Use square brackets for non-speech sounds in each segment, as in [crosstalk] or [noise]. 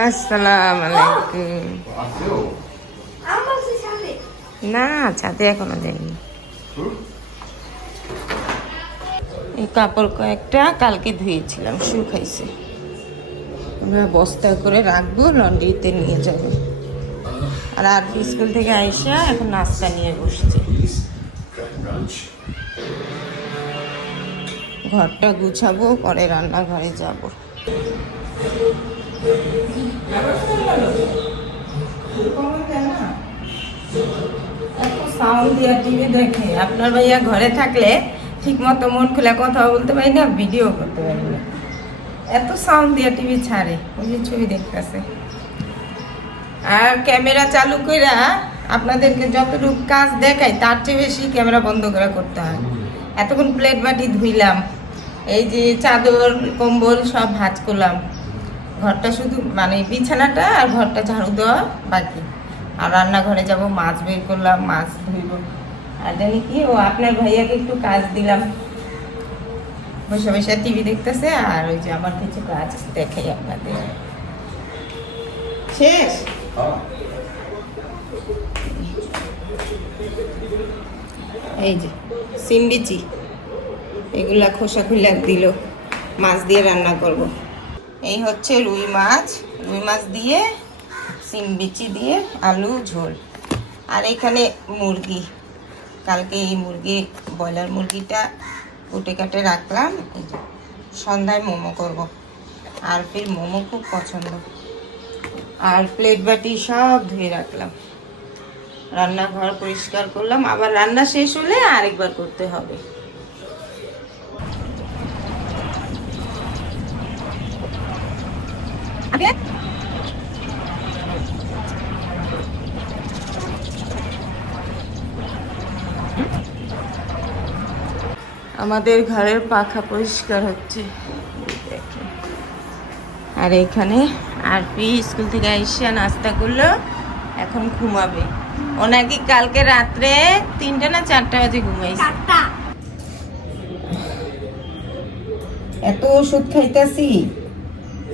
আসসালাম না এই কাপড় কয়েকটা কালকে ধুয়েছিলাম আমরা বস্তা করে রাখব, লন্ড্রিতে নিয়ে যাব। আর আর স্কুল থেকে আইসা এখন নাস্তা নিয়ে বসছে। ঘরটা গুছাবো, পরে রান্নাঘরে যাব। সাউন্ড দিয়ে টিভি দেখে। আপনার ভাইয়া ঘরে থাকলে ঠিক মতো মন খুলে কথা বলতে পারি না ভিডিও করতে পারি না। এত সাউন্ড দিয়ে টিভি ছাড়ে, ওই যে ছবি দেখতেছে। আর ক্যামেরা চালু কইরা আপনাদেরকে যতটুকু কাজ দেখাই, তার চেয়ে বেশি ক্যামেরা বন্ধ করে করতে হয়। এতক্ষণ প্লেট বাটি ধুইলাম, এই যে চাদর, কম্বল সব ভাজ করলাম। ঘরটা শুধু মানে বিছানাটা আর ঘরটা ঝাড়ু দেওয়া বাকি। আর রান্নাঘরে যাব, মাছ বের করলাম, মাছ ধুইব। আর জানি কি, ও আপনার ভাইয়াকে একটু কাজ দিলাম। বসে বসে টিভি দেখতেছে, আর ওই যে আমার কিছু কাজ দেখাই আপনাদের। শেষ? এই যে সিমবিচি এগুলা খোসা খুলে দিল, মাছ দিয়ে রান্না করব। এই হচ্ছে রুই মাছ। রুই মাছ দিয়ে, সিম বিচি দিয়ে আলু, ঝোল। আর এখানে মুরগি। কালকে এই মুরগি, ব্রয়লার মুরগিটা কুটে কাটে রাখলাম। সন্ধ্যায় মোমো করব। আর ফির মোমো খুব পছন্দ। আর প্লেট বাটি সব ধুয়ে রাখলাম। রান্নাঘর পরিষ্কার করলাম। আবার রান্না শেষ হলে আরেকবার করতে হবে। আমাদের ঘরের পাখা পরিষ্কার হচ্ছে। দেখেন। আর এখানে আর পি স্কুল থেকে আইসা নাস্তা করল এখন ঘুমাবে। ও নাকি কালকে রাত্রে তিনটা না চারটা বাজে ঘুমাইছে। এত ওষুধ খাইতাছি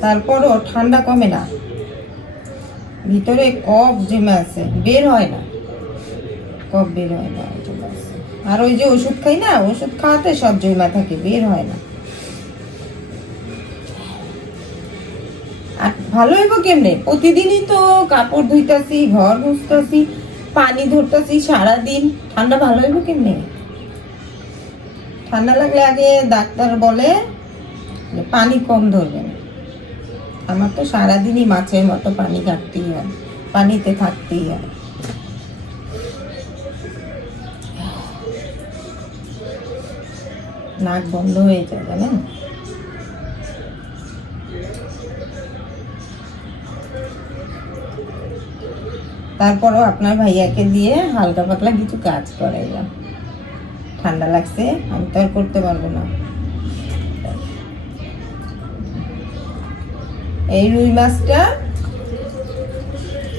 তারপরও ঠান্ডা কমে না। ভিতরে কফ জমে আছে বের হয় না। কফ বের হয় না জমে আছে। আর ওই যে ওষুধ খাই না, ওষুধ খাওয়াতে সব জমা থাকে, বের হয় না। আর ভালো হইব কেমনে? প্রতিদিনই তো কাপড় ধুইতাছি, ঘর মুছতাছি, পানি ধরতাছি সারাদিন। ঠান্ডা ভালো হইব কেমনে? ঠান্ডা লাগলে আগে ডাক্তার বলে পানি কম ধরবেন। আমার তো সারাদিনই মাছের মতো পানি কাটতেই হয়, পানিতে থাকতেই হয়। নাক বন্ধ হয়ে যায়, জানেন? তারপরও আপনার ভাইয়াকে দিয়ে হালকা পাতলা কিছু কাজ করাইলাম। ঠান্ডা লাগছে, আমি তো আর করতে পারব না। এই রুই মাছটা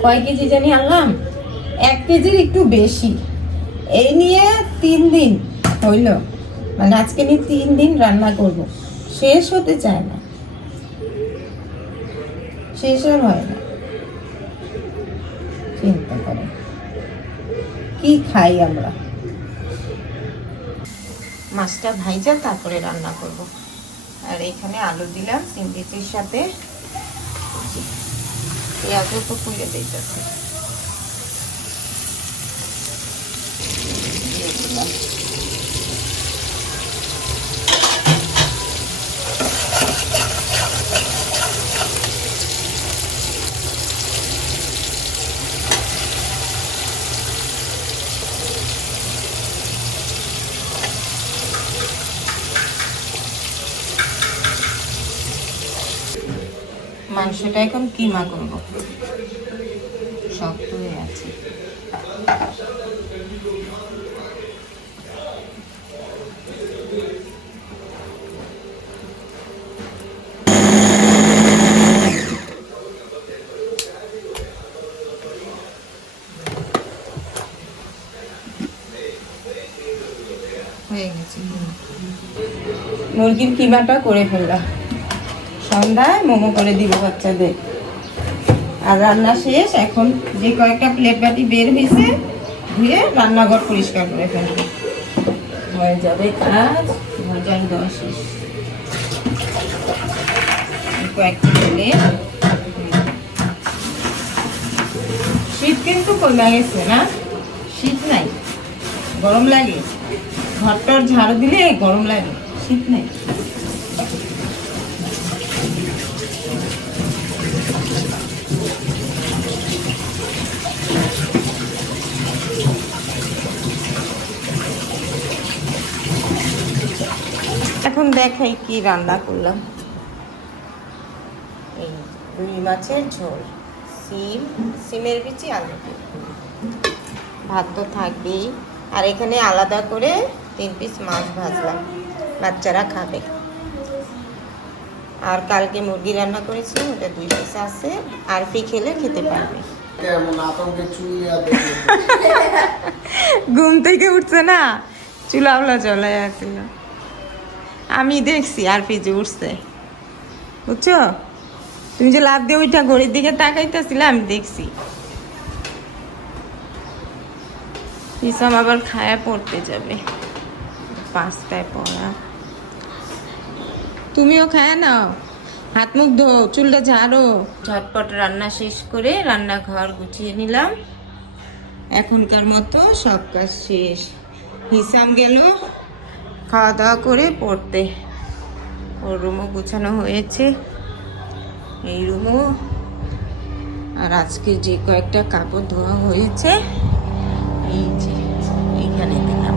কয় কেজি জানি আনলাম? এক কেজির একটু বেশি। এই নিয়ে তিন দিন হইল। মানে আজকে নিয়ে তিন দিন রান্না করব। শেষ হতে চায় না। শেষ আর হয় না। চিন্তা করে। কি খাই আমরা? মাছটা ভাইজা, তারপরে রান্না করব। আর এখানে আলু দিলাম সিমবিটির সাথে। পেঁয়াজও তো পুড়ে দিতেছে দিয়ে। মাংসটা এখন কিমা করব? শক্ত হয়ে আছে। হয়ে গেছে। মুরগির কিমাটা করে ফেললাম। সন্ধ্যায় মোমো করে দিব বাচ্চাদের। আর রান্না শেষ, এখন যে কয়েকটা প্লেট বাটি বের হয়েছে, ধুয়ে রান্নাঘর পরিষ্কার করে ফেলবে। হয়ে যাবে কাজ শেষ। কয়েকটা প্লেট শীত কিন্তু কমে গেছে না? শীত নাই, গরম লাগে। ঘরটার ঝাড়ু দিলে গরম লাগে, শীত নাই। দেখাই কি রান্না করলাম। এই রুই মাছের ঝোল সিম সিমের বিচি আলু। ভাত তো থাকবেই আর এখানে আলাদা করে তিন পিস মাছ ভাজলাম। বাচ্চারা খাবে। আর কালকে মুরগি রান্না করেছি ওটা দুই পিস আছে। আর ফি খেলে খেতে পারবে। [laughs] ঘুম থেকে উঠছে না। চুলাওলা চলে আসছিল আমি দেখছি আর পিজে উঠছে। বুঝছ? তুমি যে লাভ দিয়ে ওইটা ঘড়ির দিকে তাকাইতেছিলে, আমি দেখছি। হিসাব আবার খায়া পড়তে যাবে। পাঁচটায় পড়া। তুমিও খায় নাও। হাত মুখ ধো, চুলটা ঝাড়ো। ঝটপট রান্না শেষ করে রান্নাঘর গুছিয়ে নিলাম। এখনকার মতো সব কাজ শেষ। হিসাম গেল খাওয়া দাওয়া করে পড়তে। ওর রুমও গুছানো হয়েছে। এই রুমও আর আজকে যে কয়েকটা কাপড় ধোয়া হয়েছে, এই যে এইখানে দিলাম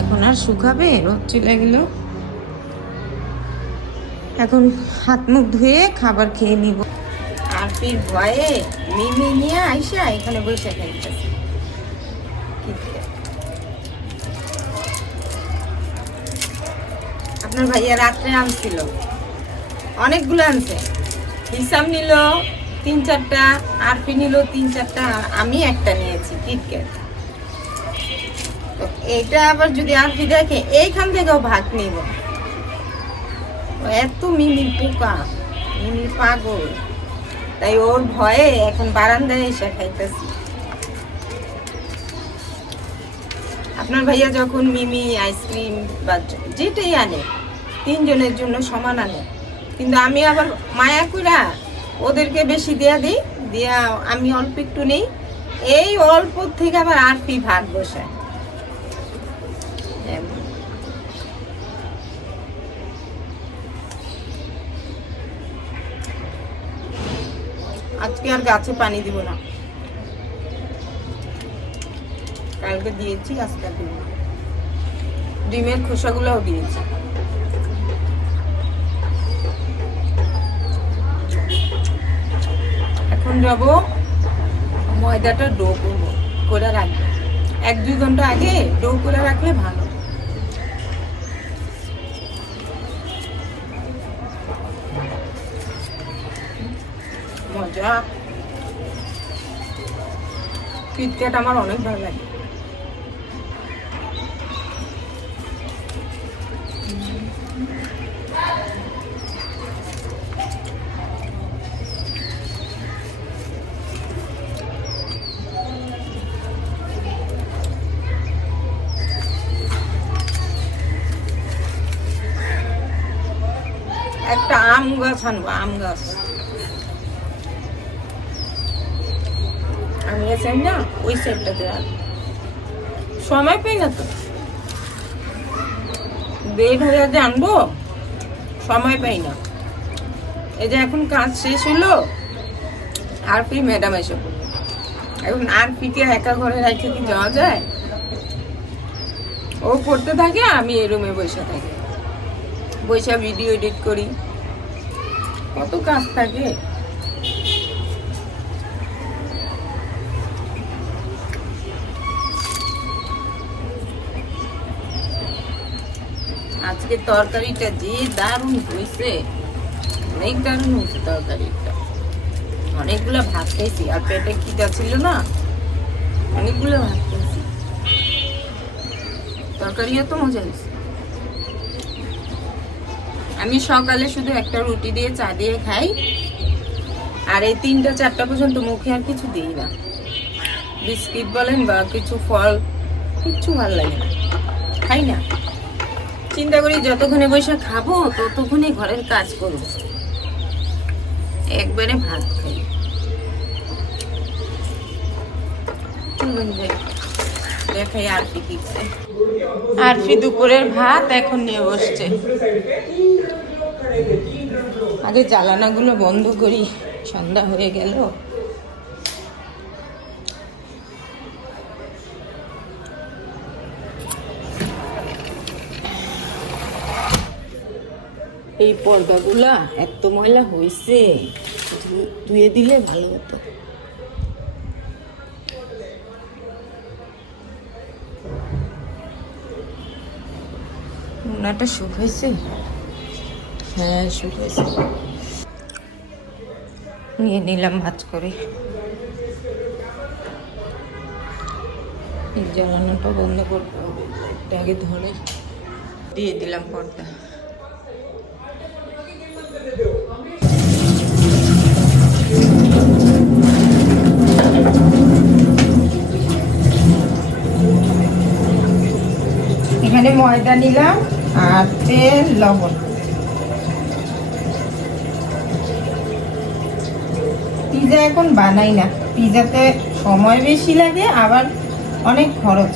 এখন আর শুকাবে, রোদ চলে গেল। এখন হাত মুখ ধুয়ে খাবার খেয়ে নিব। আর ফির ভয়ে মিমি নিয়ে আইসা এখানে বসে খাইতেছে আপনার ভাইয়া রাত্রে আনছিল। অনেকগুলো আনছে। হিসাব নিল তিন চারটা আর আরপি নিল তিন চারটা, আমি একটা নিয়েছি কিটক্যাট তো এইটা আবার যদি আরপি দেখে, এইখান থেকেও ভাগ নিব। এত মিমির পোকা, মিমির পাগল। তাই ওর ভয়ে এখন বারান্দায় এসে খাইতেছি। আপনার ভাইয়া যখন মিমি, আইসক্রিম বা যেটাই আনে তিনজনের জন্য সমান আনে। কিন্তু আমি আবার মায়া কইরা ওদেরকে বেশি দেয়া দিই, দিয়া আমি অল্প একটু নেই। এই অল্প থেকে আবার আর পি ভাগ এমন। আজকে আর গাছে পানি দিব না। কালকে দিয়েছি, আজকে দিব ডিমের খোসাগুলোও দিয়েছি। এখন যাব ময়দাটা ডো করব, করে রাখব। এক দুই ঘণ্টা আগে ডো করে রাখলে ভালো। মজা। কিটক্যাট আমার অনেক ভালো লাগে একটা আম গাছ আনব আম গাছ আম গাছ আনি না, ওই সাইডটাতে আর। সময় পাই না তো। যে আনব, সময় পাই না। এই যে এখন কাজ শেষ হলো আর পি ম্যাডাম এসে। এখন আর পিকে একা ঘরে রেখে কি যাওয়া যায়? ও পড়তে থাকে, আমি এই রুমে বসে থাকি। বৈশা ভিডিও এডিট করি। কত কাজ থাকে? আজকে তরকারিটা যে দারুণ হয়েছে, অনেক দারুণ হয়েছে তরকারিটা। অনেকগুলো ভাত খাইছি, আর পেটে খিদা ছিল না, অনেকগুলো ভাত খাইছি। তরকারিও তো মজা হয়েছে। আমি সকালে শুধু একটা রুটি দিয়ে চা দিয়ে খাই। আর এই তিনটা, চারটা পর্যন্ত মুখে আর কিছু দিই না। বিস্কিট বলেন বা কিছু ফল, কিচ্ছু ভালো লাগে না। খাই না। চিন্তা করি যতক্ষণে বসে খাব, ততক্ষণে ঘরের কাজ করব। একবারে ভাত খাই। চলুন যাই। দেখাই আর কি কি আরফি দুপুরের ভাত এখন নিয়ে বসছে। আগে জ্বালানাগুলো বন্ধ করি, সন্ধ্যা হয়ে গেল। এই পর্দাগুলা এত ময়লা হয়েছে ধুয়ে দিলে ভালো হতো। ওনাটা শুকাইছে হ্যাঁ শুকাইছে নিয়ে নিলাম ভাজ করে। জ্বালানোটা বন্ধ করতে আগে ধরে দিয়ে দিলাম পর্দা। এখানে ময়দা নিলাম। আর তেল, লবণ। পিজা এখন বানাই না। পিজাতে সময় বেশি লাগে, আবার অনেক খরচ।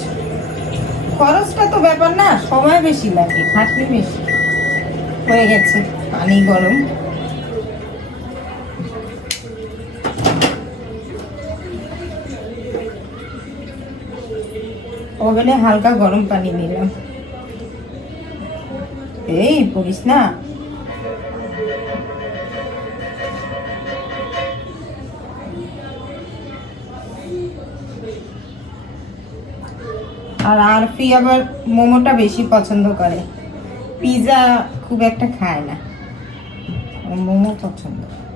খরচটা তো ব্যাপার না, সময় বেশি লাগে, খাটনি বেশি। হয়ে গেছে, পানি গরম। ওভেনে হালকা গরম পানি নিলাম। এই, পড়িস না। আর আরফি আবার মোমোটা বেশি পছন্দ করে। পিজা খুব একটা খায় না। মোমো পছন্দ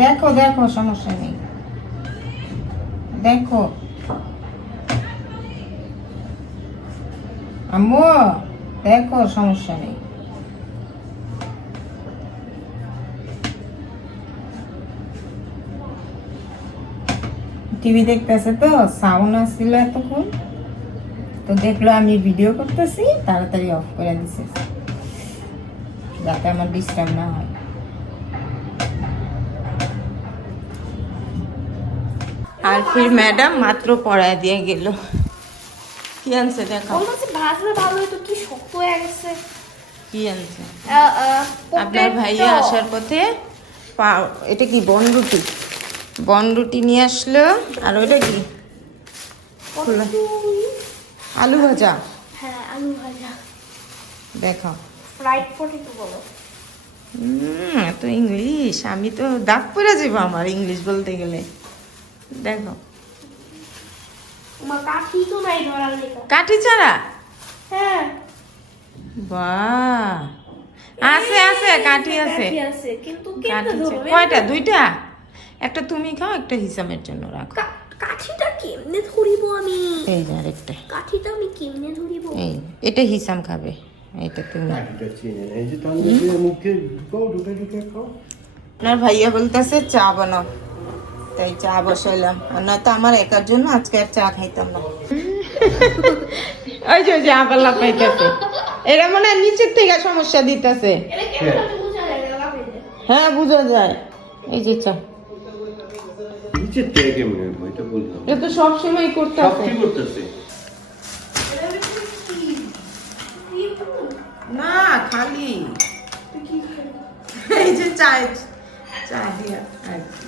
দেখো দেখো সমস্যা নেই। দেখো আম্মু দেখো সমস্যা নেই। টিভি দেখতেছে তো সাউন্ড আসছিল এতক্ষণ। তো দেখল আমি ভিডিও করতেছি, তাড়াতাড়ি অফ করে দিছে। যাতে আমার ডিস্টার্ব না হয়। আর ফির ম্যাডাম মাত্র পড়ায় দিয়ে গেল। কি আনছে দেখো? ভাজলে ভালো হতো কি শক্ত হয়ে গেছে। কি আনছে? আপনার ভাইয়া আসার পথে পা- এটা কি বনরুটি বনরুটি নিয়ে আসলো আর ওটা কি। আলু ভাজা। হ্যাঁ আলু ভাজা। দেখো। ফ্রাইড পটেটো বলো। হুম এত ইংলিশ আমি তো দাগ পড়ে যাব আমার ইংলিশ বলতে গেলে। দেখো। কাঠি তো নাই ধরার লেখা। কাঠি ছাড়া? হ্যাঁ। বাহ। আছে আছে কাঠি আছে। কাঠি আছে কিন্তু কাঠি কেমনে আছে। ধরবে কয়টা? দুইটা? একটা তুমি খাও একটা হিসামের জন্য রাখো। কাঠিটা কেমনে ধরিব আমি? এই যে আরেকটা। কাঠিটা আমি কেমনে ধরিব? এই এটা হিসাম খাবে। এটা তুমি। কাঠিটা চিনে এই যে তাহলে মুখে ঢুকে ঢুকে খাও। আপনার ভাইয়া বলতেছে চা বানাও। তাই চা বসাইলাম আর নয়তো আমার একার জন্য আজকে আর চা খাইতাম না ওই যে ওই যে আবার লাপাইতেছে এরা মনে হয় নিচের থেকে সমস্যা দিতেছে? হ্যাঁ বোঝা যায় এই যে চা নিচের থেকে এটা তো সবসময় করতে বলব? না খালি? এই যে চা চা দিয়া আর কি।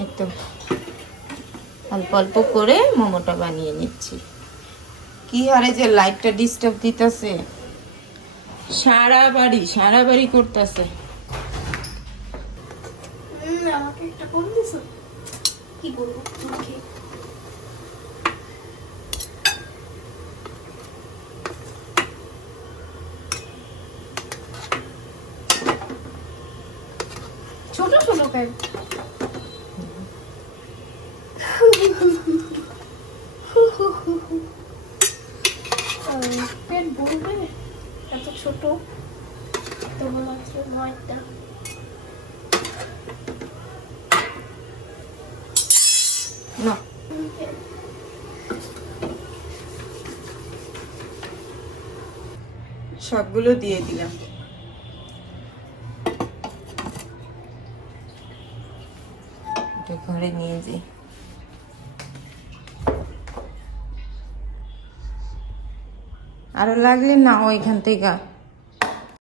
এই তো। অল্প অল্প করে মোমোটা বানিয়ে নিচ্ছি। কি হারে যে লাইটটা ডিস্টার্ব দিতেছে। সারা বাড়ি সারা বাড়ি করতেছে। আমাকে একটা কম দিছো? কি করব ছোট ছোট কেন? পেট এত ছোট। মাত্র নয়টা। সবগুলো দিয়ে দিলাম। ঘরে নিয়ে যাই। আরও লাগলে না ওইখান থেকে